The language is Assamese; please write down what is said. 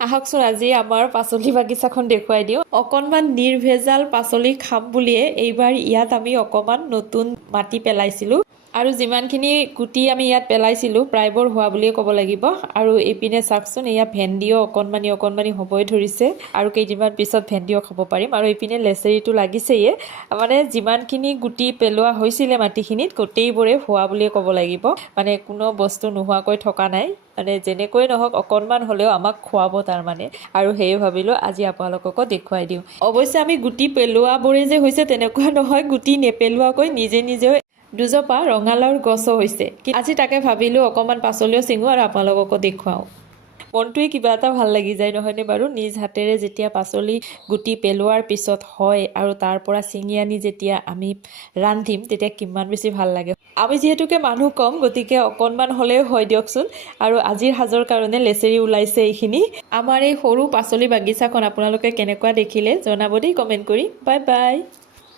আহকচোন আজি আমাৰ পাচলি বাগিচাখন দেখুৱাই দিওঁ। অকণমান নিৰ্ভেজাল পাচলি খাম বুলিয়ে এইবাৰ ইয়াত আমি অকণমান নতুন মাটি পেলাইছিলোঁ আৰু যিমানখিনি গুটি আমি ইয়াত পেলাইছিলোঁ প্ৰায়বোৰ হোৱা বুলিয়ে ক'ব লাগিব। আৰু এইপিনে চাওকচোন, এয়া ভেন্দিও অকণমানি হ'বই ধৰিছে আৰু কেইদিনমান পিছত ভেন্দিও খাব পাৰিম। আৰু এইপিনে লেচেৰিটো লাগিছেয়ে, মানে যিমানখিনি গুটি পেলোৱা হৈছিলে মাটিখিনিত গোটেইবোৰে হোৱা বুলিয়ে ক'ব লাগিব। মানে কোনো বস্তু নোহোৱাকৈ থকা নাই, মানে যেনেকৈ নহওক অকণমান হ'লেও আমাক খুৱাব তাৰমানে। আৰু সেয়ে ভাবিলোঁ আজি আপোনালোককো দেখুৱাই দিওঁ। অৱশ্যে আমি গুটি পেলোৱাবোৰে যে হৈছে তেনেকুৱা নহয়, গুটি নেপেলোৱাকৈ নিজে নিজেও দুজোপা ৰঙালাওৰ গছো হৈছে। আজি তাকে ভাবিলোঁ অকণমান পাচলিও ছিঙো আৰু আপোনালোককো দেখুৱাওঁ। মনটোৱে কিবা এটা ভাল লাগি যায় নহয়নে বাৰু? নিজ হাতেৰে যেতিয়া পাচলি গুটি পেলোৱাৰ পিছত হয় আৰু তাৰ পৰা ছিঙি আনি যেতিয়া আমি ৰান্ধিম তেতিয়া কিমান বেছি ভাল লাগে। আমি যিহেতুকে মানুহ কম, গতিকে অকণমান হ'লেও হয় দিয়কচোন। আৰু আজিৰ সাজৰ কাৰণে লেচেৰি ওলাইছে এইখিনি। আমাৰ এই সৰু পাচলি বাগিচাখন আপোনালোকে কেনেকুৱা দেখিলে জনাব দেই কমেণ্ট কৰি। Bye bye.